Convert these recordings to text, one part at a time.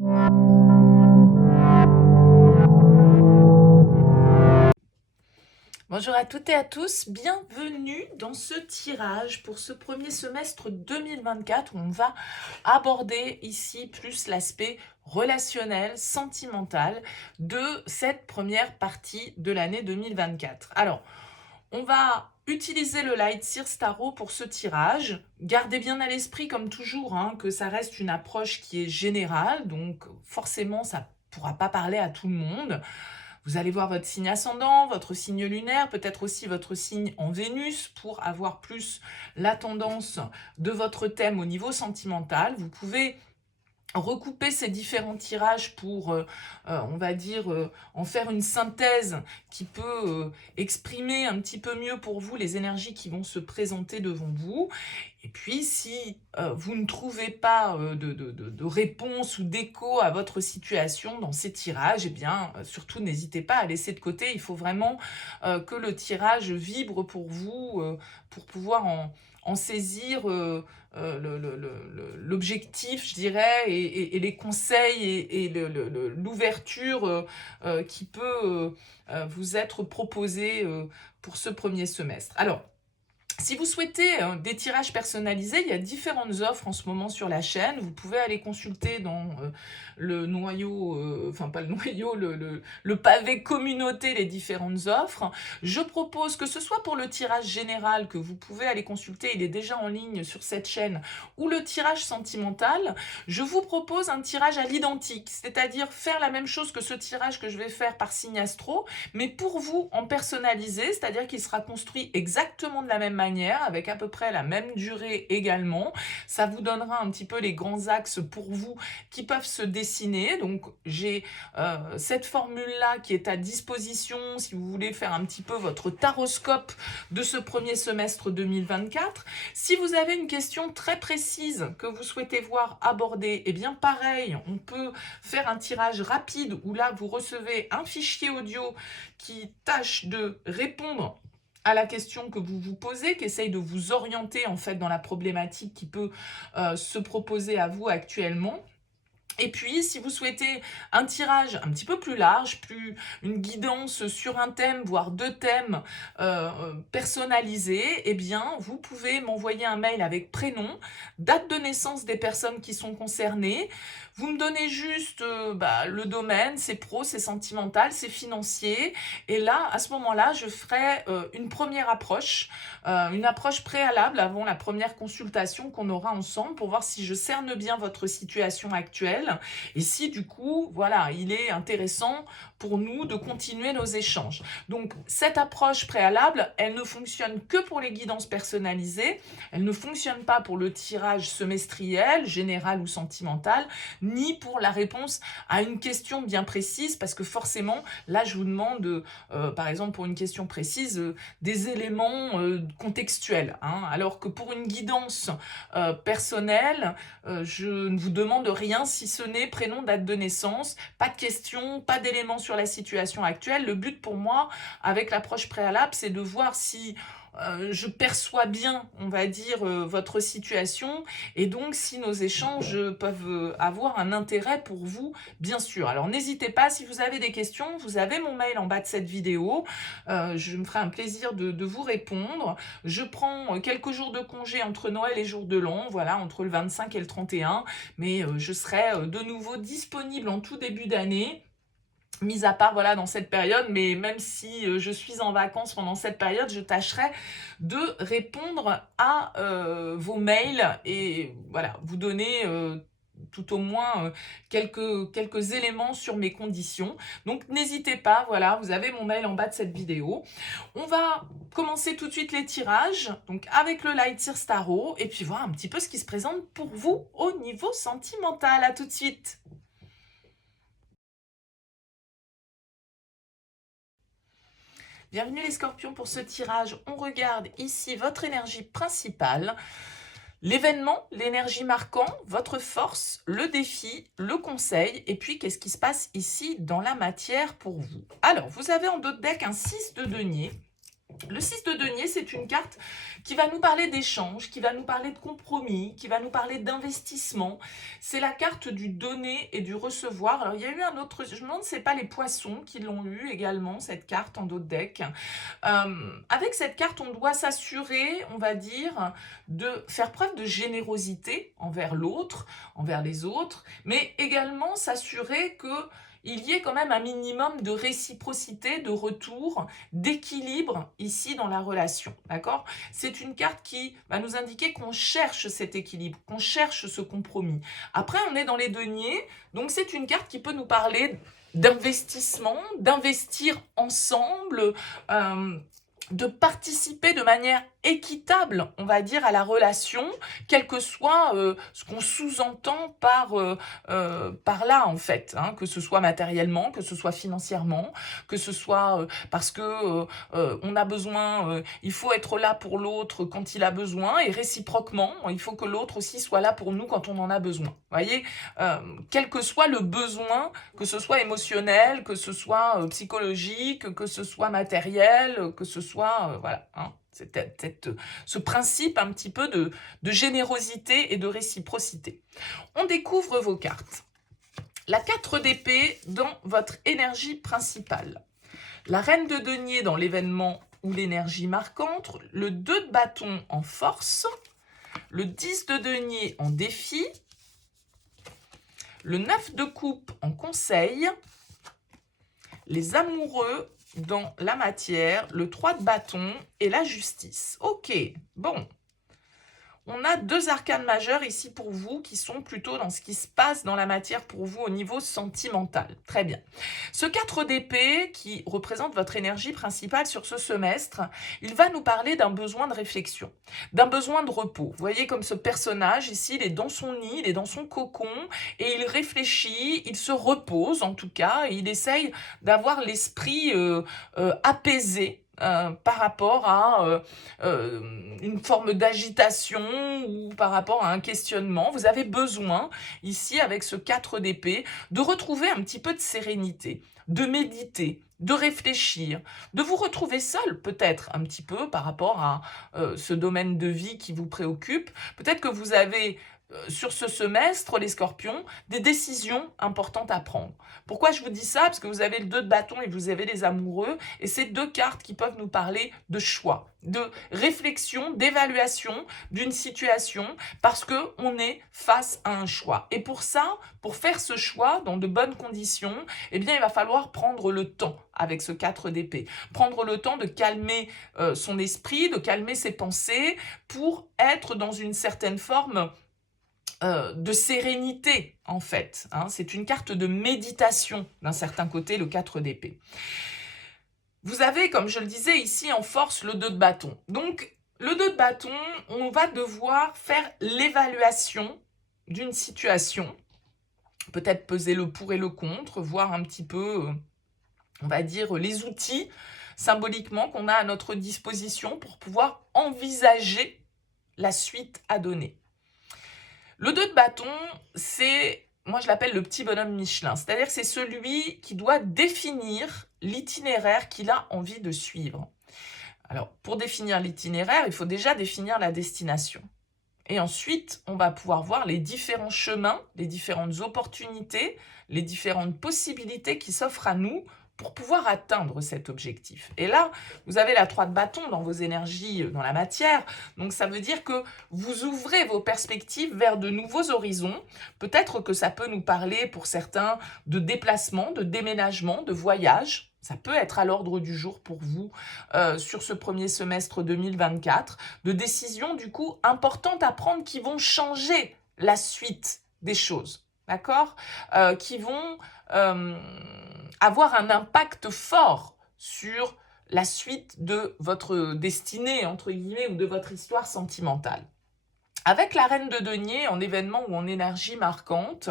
Bonjour à toutes et à tous, bienvenue dans ce tirage pour ce premier semestre 2024 où on va aborder ici plus l'aspect relationnel, sentimental de cette première partie de l'année 2024. Alors, on va utiliser le Light Sears Tarot pour ce tirage. Gardez bien à l'esprit, comme toujours, que ça reste une approche qui est générale, donc forcément, ça ne pourra pas parler à tout le monde. Vous allez voir votre signe ascendant, votre signe lunaire, peut-être aussi votre signe en Vénus pour avoir plus la tendance de votre thème au niveau sentimental. Vous pouvez recouper ces différents tirages pour, on va dire, en faire une synthèse qui peut exprimer un petit peu mieux pour vous les énergies qui vont se présenter devant vous. Et puis, si vous ne trouvez pas de réponse ou d'écho à votre situation dans ces tirages, eh bien, surtout n'hésitez pas à laisser de côté. Il faut vraiment que le tirage vibre pour vous, pour pouvoir en saisir l'objectif, je dirais, et les conseils et l'ouverture qui peut vous être proposée pour ce premier semestre. Alors, si vous souhaitez des tirages personnalisés, il y a différentes offres en ce moment sur la chaîne. Vous pouvez aller consulter dans le noyau, enfin pas le noyau, le pavé communauté, les différentes offres. Je propose que ce soit pour le tirage général que vous pouvez aller consulter, il est déjà en ligne sur cette chaîne, ou le tirage sentimental, je vous propose un tirage à l'identique, c'est-à-dire faire la même chose que ce tirage que je vais faire par signe astro, mais pour vous en personnalisé, c'est-à-dire qu'il sera construit exactement de la même manière, avec à peu près la même durée également. Ça vous donnera un petit peu les grands axes pour vous qui peuvent se dessiner. Donc j'ai cette formule-là qui est à disposition si vous voulez faire un petit peu votre taroscope de ce premier semestre 2024. Si vous avez une question très précise que vous souhaitez voir abordée, eh bien pareil, on peut faire un tirage rapide où là vous recevez un fichier audio qui tâche de répondre à la question que vous vous posez, qui essaye de vous orienter en fait dans la problématique qui peut se proposer à vous actuellement. Et puis, si vous souhaitez un tirage un petit peu plus large, une guidance sur un thème, voire deux thèmes personnalisés, eh bien, vous pouvez m'envoyer un mail avec prénom, date de naissance des personnes qui sont concernées. Vous me donnez juste le domaine, c'est pro, c'est sentimental, c'est financier. Et là, à ce moment-là, je ferai une première approche, une approche préalable avant la première consultation qu'on aura ensemble pour voir si je cerne bien votre situation actuelle et si du coup, voilà, il est intéressant pour nous de continuer nos échanges. Donc, cette approche préalable, elle ne fonctionne que pour les guidances personnalisées, elle ne fonctionne pas pour le tirage semestriel, général ou sentimental, ni pour la réponse à une question bien précise, parce que forcément, là, je vous demande, par exemple, pour une question précise, des éléments contextuels, alors que pour une guidance personnelle, je ne vous demande rien si ce n'est prénom, date de naissance, pas de questions, pas d'éléments sur la situation actuelle. Le but pour moi, avec l'approche préalable, c'est de voir si je perçois bien, on va dire, votre situation et donc si nos échanges peuvent avoir un intérêt pour vous, bien sûr. Alors n'hésitez pas, si vous avez des questions, vous avez mon mail en bas de cette vidéo. Je me ferai un plaisir de vous répondre. Je prends quelques jours de congé entre Noël et jour de l'an, voilà, entre le 25 et le 31, mais je serai de nouveau disponible en tout début d'année. Mis à part voilà dans cette période, mais même si je suis en vacances pendant cette période, je tâcherai de répondre à vos mails et voilà, vous donner tout au moins quelques éléments sur mes conditions. Donc n'hésitez pas, voilà, vous avez mon mail en bas de cette vidéo. On va commencer tout de suite les tirages, donc avec le Light Sears Tarot, et puis voir un petit peu ce qui se présente pour vous au niveau sentimental. À tout de suite. Bienvenue les scorpions pour ce tirage. On regarde ici votre énergie principale, l'événement, l'énergie marquant, votre force, le défi, le conseil, et puis qu'est-ce qui se passe ici dans la matière pour vous. Alors, vous avez en dos de deck un 6 de denier. Le 6 de denier, c'est une carte qui va nous parler d'échange, qui va nous parler de compromis, qui va nous parler d'investissement. C'est la carte du donner et du recevoir. Alors, il y a eu un autre, je me demande si ce n'est pas les poissons qui l'ont eu également, cette carte en d'autres decks. Avec cette carte, on doit s'assurer, on va dire, de faire preuve de générosité envers l'autre, envers les autres, mais également s'assurer que il y ait quand même un minimum de réciprocité, de retour, d'équilibre ici dans la relation, d'accord? C'est une carte qui va nous indiquer qu'on cherche cet équilibre, qu'on cherche ce compromis. Après, on est dans les deniers, donc c'est une carte qui peut nous parler d'investissement, d'investir ensemble, de participer de manière équitable, on va dire, à la relation, quel que soit ce qu'on sous-entend par là, en fait, hein, que ce soit matériellement, que ce soit financièrement, que ce soit parce que on a besoin, il faut être là pour l'autre quand il a besoin, et réciproquement, il faut que l'autre aussi soit là pour nous quand on en a besoin. Vous voyez, quel que soit le besoin, que ce soit émotionnel, que ce soit psychologique, que ce soit matériel, que ce soit voilà, hein, ce principe un petit peu de générosité et de réciprocité. On découvre vos cartes. La 4 d'épée dans votre énergie principale. La reine de denier dans l'événement ou l'énergie marquante. Le 2 de bâton en force. Le 10 de denier en défi. Le 9 de coupe en conseil. Les amoureux dans la matière, le 3 de bâton et la justice. Ok, bon. On a 2 arcanes majeures ici pour vous qui sont plutôt dans ce qui se passe dans la matière pour vous au niveau sentimental. Très bien. Ce 4 d'épée qui représente votre énergie principale sur ce semestre, il va nous parler d'un besoin de réflexion, d'un besoin de repos. Vous voyez comme ce personnage ici, il est dans son nid, il est dans son cocon et il réfléchit, il se repose en tout cas et il essaye d'avoir l'esprit apaisé. Par rapport à une forme d'agitation ou par rapport à un questionnement. Vous avez besoin, ici, avec ce 4 d'épée, de retrouver un petit peu de sérénité, de méditer, de réfléchir, de vous retrouver seul peut-être un petit peu par rapport à ce domaine de vie qui vous préoccupe. Peut-être que vous avez sur ce semestre, les scorpions, des décisions importantes à prendre. Pourquoi je vous dis ça? Parce que vous avez le 2 de bâton et vous avez les amoureux, et c'est 2 cartes qui peuvent nous parler de choix, de réflexion, d'évaluation d'une situation, parce qu'on est face à un choix. Et pour ça, pour faire ce choix dans de bonnes conditions, eh bien, il va falloir prendre le temps avec ce 4 d'épée. Prendre le temps de calmer son esprit, de calmer ses pensées, pour être dans une certaine forme de sérénité, en fait. Hein. C'est une carte de méditation, d'un certain côté, le 4 d'épée. Vous avez, comme je le disais, ici en force, le 2 de bâton. Donc, le 2 de bâton, on va devoir faire l'évaluation d'une situation, peut-être peser le pour et le contre, voir un petit peu, on va dire, les outils, symboliquement, qu'on a à notre disposition pour pouvoir envisager la suite à donner. Le 2 de bâton, c'est, moi je l'appelle le petit bonhomme Michelin, c'est-à-dire que c'est celui qui doit définir l'itinéraire qu'il a envie de suivre. Alors, pour définir l'itinéraire, il faut déjà définir la destination. Et ensuite, on va pouvoir voir les différents chemins, les différentes opportunités, les différentes possibilités qui s'offrent à nous pour pouvoir atteindre cet objectif. Et là, vous avez la 3 de bâton dans vos énergies, dans la matière. Donc, ça veut dire que vous ouvrez vos perspectives vers de nouveaux horizons. Peut-être que ça peut nous parler, pour certains, de déplacement, de déménagement, de voyage. Ça peut être à l'ordre du jour pour vous sur ce premier semestre 2024. De décisions, du coup, importantes à prendre qui vont changer la suite des choses. D'accord? Qui vont avoir un impact fort sur la suite de votre destinée, entre guillemets, ou de votre histoire sentimentale. Avec la reine de denier, en événement ou en énergie marquante,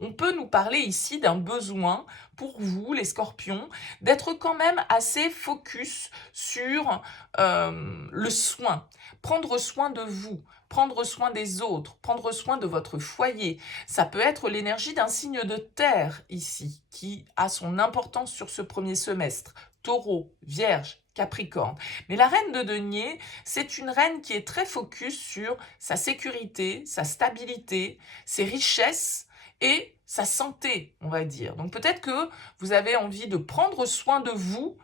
on peut nous parler ici d'un besoin pour vous, les scorpions, d'être quand même assez focus sur le soin. Prendre soin de vous, prendre soin des autres, prendre soin de votre foyer. Ça peut être l'énergie d'un signe de terre ici, qui a son importance sur ce premier semestre. Taureau, Vierge, Capricorne. Mais la reine de denier, c'est une reine qui est très focus sur sa sécurité, sa stabilité, ses richesses et sa santé, on va dire. Donc peut-être que vous avez envie de prendre soin de vous,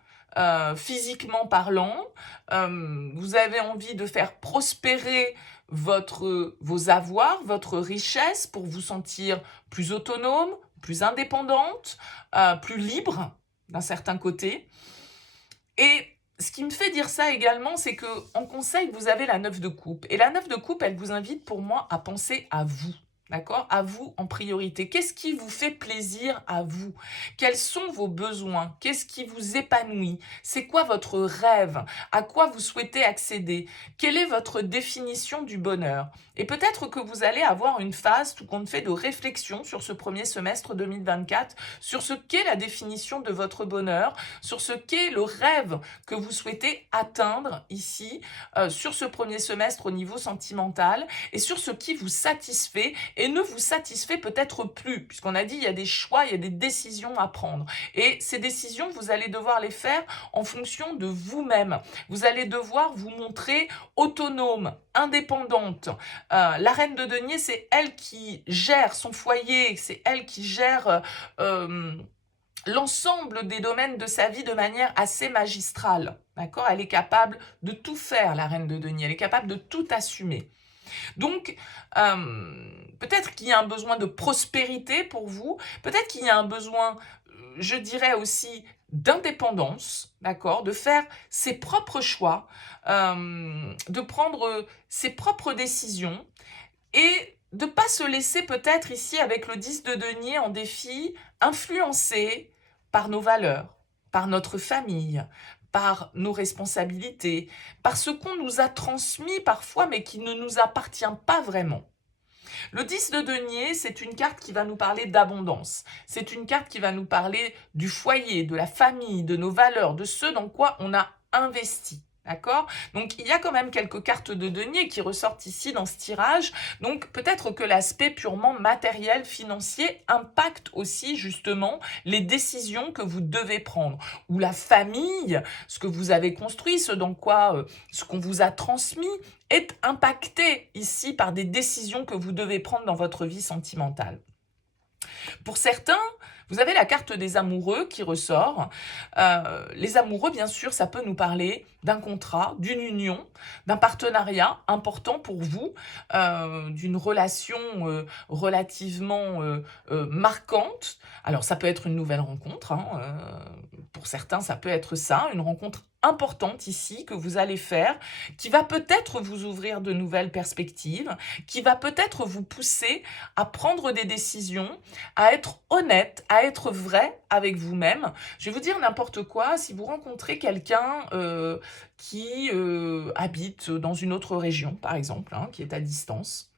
physiquement parlant, vous avez envie de faire prospérer vos avoirs, votre richesse pour vous sentir plus autonome, plus indépendante, plus libre d'un certain côté. Et ce qui me fait dire ça également, c'est que en conseil, vous avez la 9 de coupe. Et la 9 de coupe, elle vous invite pour moi à penser à vous. D'accord? À vous en priorité. Qu'est-ce qui vous fait plaisir à vous? Quels sont vos besoins? Qu'est-ce qui vous épanouit? C'est quoi votre rêve? À quoi vous souhaitez accéder? Quelle est votre définition du bonheur? Et peut-être que vous allez avoir une phase tout compte fait de réflexion sur ce premier semestre 2024, sur ce qu'est la définition de votre bonheur, sur ce qu'est le rêve que vous souhaitez atteindre ici, sur ce premier semestre au niveau sentimental, et sur ce qui vous satisfait et ne vous satisfait peut-être plus, puisqu'on a dit il y a des choix, il y a des décisions à prendre. Et ces décisions, vous allez devoir les faire en fonction de vous-même. Vous allez devoir vous montrer autonome, indépendante. La reine de denier, c'est elle qui gère son foyer, c'est elle qui gère l'ensemble des domaines de sa vie de manière assez magistrale. D'accord? Elle est capable de tout faire, la reine de denier. Elle est capable de tout assumer. Donc, peut-être qu'il y a un besoin de prospérité pour vous, peut-être qu'il y a un besoin, je dirais aussi, d'indépendance, d'accord, de faire ses propres choix, de prendre ses propres décisions et de ne pas se laisser peut-être ici avec le 10 de denier en défi, influencer par nos valeurs, par notre famille, par nos responsabilités, par ce qu'on nous a transmis parfois mais qui ne nous appartient pas vraiment. Le 10 de denier, c'est une carte qui va nous parler d'abondance. C'est une carte qui va nous parler du foyer, de la famille, de nos valeurs, de ce dans quoi on a investi. D'accord? Donc, il y a quand même quelques cartes de denier qui ressortent ici dans ce tirage. Donc, peut-être que l'aspect purement matériel, financier, impacte aussi justement les décisions que vous devez prendre. Ou la famille, ce que vous avez construit, ce qu'on vous a transmis, est impacté ici par des décisions que vous devez prendre dans votre vie sentimentale. Pour certains, vous avez la carte des amoureux qui ressort. Les amoureux, bien sûr, ça peut nous parler d'un contrat, d'une union, d'un partenariat important pour vous, d'une relation relativement marquante. Alors, ça peut être une nouvelle rencontre. Pour certains, ça peut être ça, une rencontre importante ici que vous allez faire, qui va peut-être vous ouvrir de nouvelles perspectives, qui va peut-être vous pousser à prendre des décisions, à être honnête, à être vrai avec vous-même. Je vais vous dire n'importe quoi, si vous rencontrez quelqu'un qui habite dans une autre région, par exemple, qui est à distance,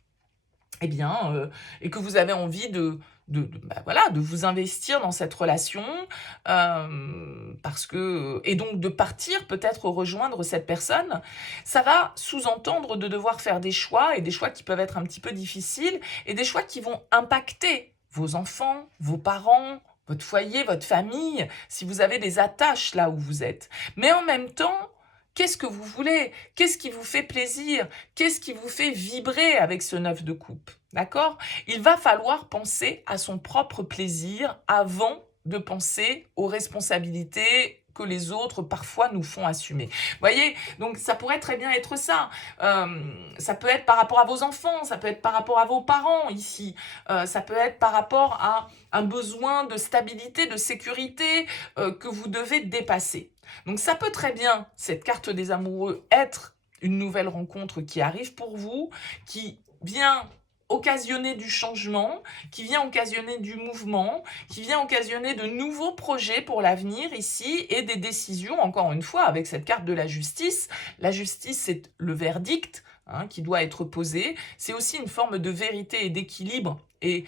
eh bien, et que vous avez envie de vous investir dans cette relation, parce que, et donc de partir peut-être rejoindre cette personne, ça va sous-entendre de devoir faire des choix, et des choix qui peuvent être un petit peu difficiles, et des choix qui vont impacter vos enfants, vos parents, votre foyer, votre famille, si vous avez des attaches là où vous êtes. Mais en même temps, qu'est-ce que vous voulez? Qu'est-ce qui vous fait plaisir? Qu'est-ce qui vous fait vibrer avec ce 9 de coupe? D'accord? Il va falloir penser à son propre plaisir avant de penser aux responsabilités que les autres parfois nous font assumer. Vous voyez? Donc ça pourrait très bien être ça. Ça peut être par rapport à vos enfants, ça peut être par rapport à vos parents ici, ça peut être par rapport à un besoin de stabilité, de sécurité que vous devez dépasser. Donc ça peut très bien, cette carte des amoureux, être une nouvelle rencontre qui arrive pour vous, qui vient occasionner du changement, qui vient occasionner du mouvement, qui vient occasionner de nouveaux projets pour l'avenir ici et des décisions, encore une fois, avec cette carte de la justice. La justice, c'est le verdict qui doit être posé. C'est aussi une forme de vérité et d'équilibre et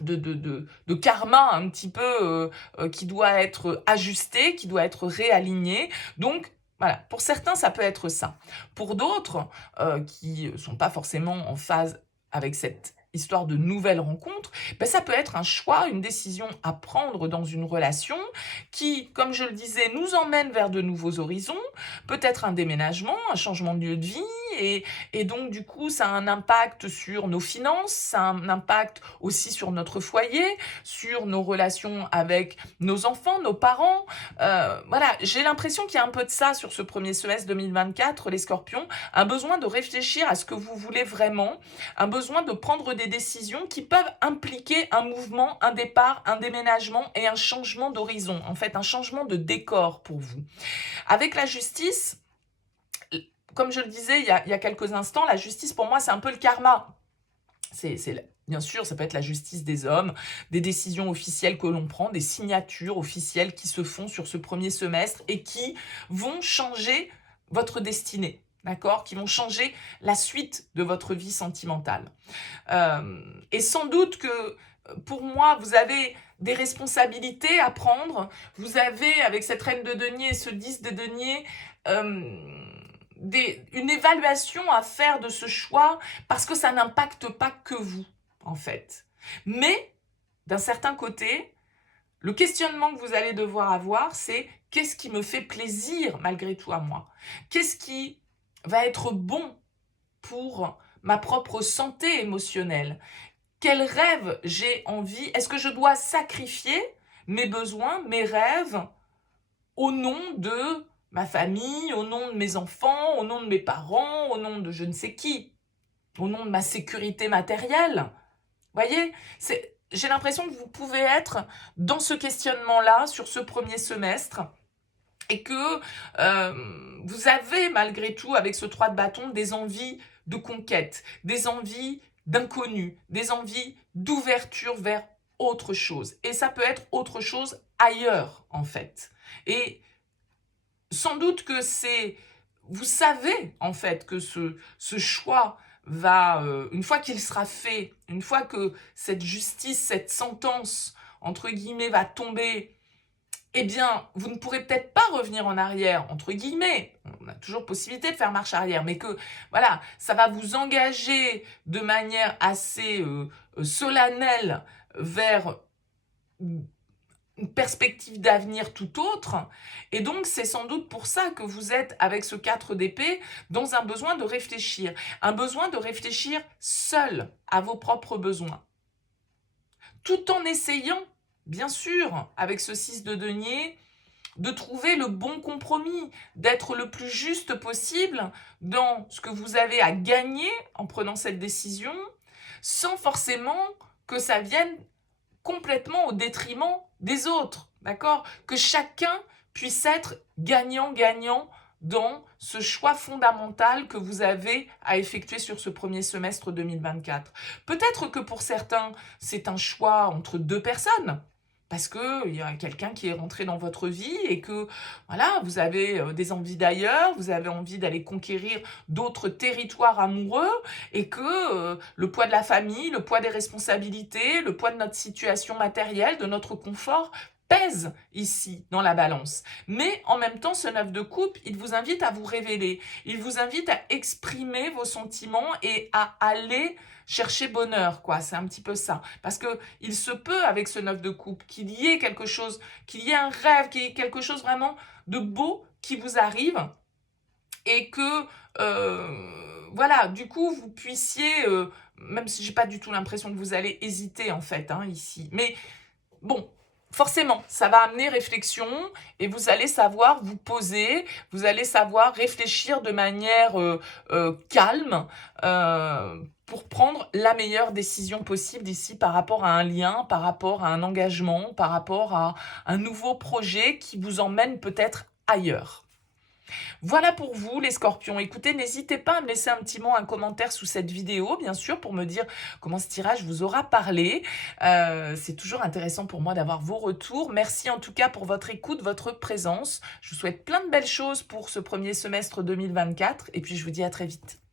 de karma un petit peu qui doit être ajusté, qui doit être réaligné. Donc, voilà, pour certains, ça peut être ça. Pour d'autres, qui ne sont pas forcément en phase avec cette histoire de nouvelles rencontres, ben ça peut être un choix, une décision à prendre dans une relation qui, comme je le disais, nous emmène vers de nouveaux horizons, peut-être un déménagement, un changement de lieu de vie, et donc du coup ça a un impact sur nos finances, ça a un impact aussi sur notre foyer, sur nos relations avec nos enfants, nos parents. Voilà, j'ai l'impression qu'il y a un peu de ça sur ce premier semestre 2024, les scorpions, un besoin de réfléchir à ce que vous voulez vraiment, un besoin de prendre des décisions qui peuvent impliquer un mouvement, un départ, un déménagement et un changement d'horizon, en fait un changement de décor pour vous. Avec la justice, comme je le disais il y a quelques instants, la justice pour moi c'est un peu le karma. Bien sûr, ça peut être la justice des hommes, des décisions officielles que l'on prend, des signatures officielles qui se font sur ce premier semestre et qui vont changer votre destinée, d'accord? Qui vont changer la suite de votre vie sentimentale. Et sans doute que pour moi, vous avez des responsabilités à prendre. Vous avez, avec cette reine de denier et ce 10 de denier, une évaluation à faire de ce choix parce que ça n'impacte pas que vous, en fait. Mais, d'un certain côté, le questionnement que vous allez devoir avoir, c'est qu'est-ce qui me fait plaisir malgré tout à moi? Qu'est-ce qui va être bon pour ma propre santé émotionnelle? Quel rêve j'ai envie? Est-ce que je dois sacrifier mes besoins, mes rêves au nom de ma famille, au nom de mes enfants, au nom de mes parents, au nom de je ne sais qui, au nom de ma sécurité matérielle? Voyez, j'ai l'impression que vous pouvez être dans ce questionnement-là sur ce premier semestre et que vous avez malgré tout, avec ce 3 de bâton, des envies de conquête, des envies d'inconnu, des envies d'ouverture vers autre chose. Et ça peut être autre chose ailleurs, en fait. Et sans doute que vous savez, en fait, que ce choix va, une fois qu'il sera fait, une fois que cette justice, cette sentence, entre guillemets, va tomber, eh bien, vous ne pourrez peut-être pas revenir en arrière, entre guillemets. On a toujours possibilité de faire marche arrière, mais que, voilà, ça va vous engager de manière assez solennelle vers une perspective d'avenir tout autre. Et donc, c'est sans doute pour ça que vous êtes, avec ce 4 d'épée, dans un besoin de réfléchir. Un besoin de réfléchir seul à vos propres besoins. Tout en essayant, bien sûr, avec ce 6 de denier, de trouver le bon compromis, d'être le plus juste possible dans ce que vous avez à gagner en prenant cette décision, sans forcément que ça vienne complètement au détriment des autres, d'accord? Que chacun puisse être gagnant-gagnant dans ce choix fondamental que vous avez à effectuer sur ce premier semestre 2024. Peut-être que pour certains, c'est un choix entre 2 personnes, parce qu'il y a quelqu'un qui est rentré dans votre vie et que voilà, vous avez des envies d'ailleurs, vous avez envie d'aller conquérir d'autres territoires amoureux et que le poids de la famille, le poids des responsabilités, le poids de notre situation matérielle, de notre confort pèse ici dans la balance. Mais en même temps, ce 9 de coupe, il vous invite à vous révéler, il vous invite à exprimer vos sentiments et à aller chercher bonheur, quoi. C'est un petit peu ça. Parce que il se peut, avec ce 9 de coupe, qu'il y ait quelque chose, qu'il y ait un rêve, qu'il y ait quelque chose vraiment de beau qui vous arrive et que, voilà, du coup, vous puissiez, même si j'ai pas du tout l'impression que vous allez hésiter, en fait, hein, ici. Mais bon, forcément, ça va amener réflexion et vous allez savoir vous poser, vous allez savoir réfléchir de manière calme pour prendre la meilleure décision possible ici par rapport à un lien, par rapport à un engagement, par rapport à un nouveau projet qui vous emmène peut-être ailleurs. Voilà pour vous les scorpions. Écoutez, n'hésitez pas à me laisser un petit mot, un commentaire sous cette vidéo, bien sûr, pour me dire comment ce tirage vous aura parlé. C'est toujours intéressant pour moi d'avoir vos retours. Merci en tout cas pour votre écoute, votre présence. Je vous souhaite plein de belles choses pour ce premier semestre 2024 et puis je vous dis à très vite.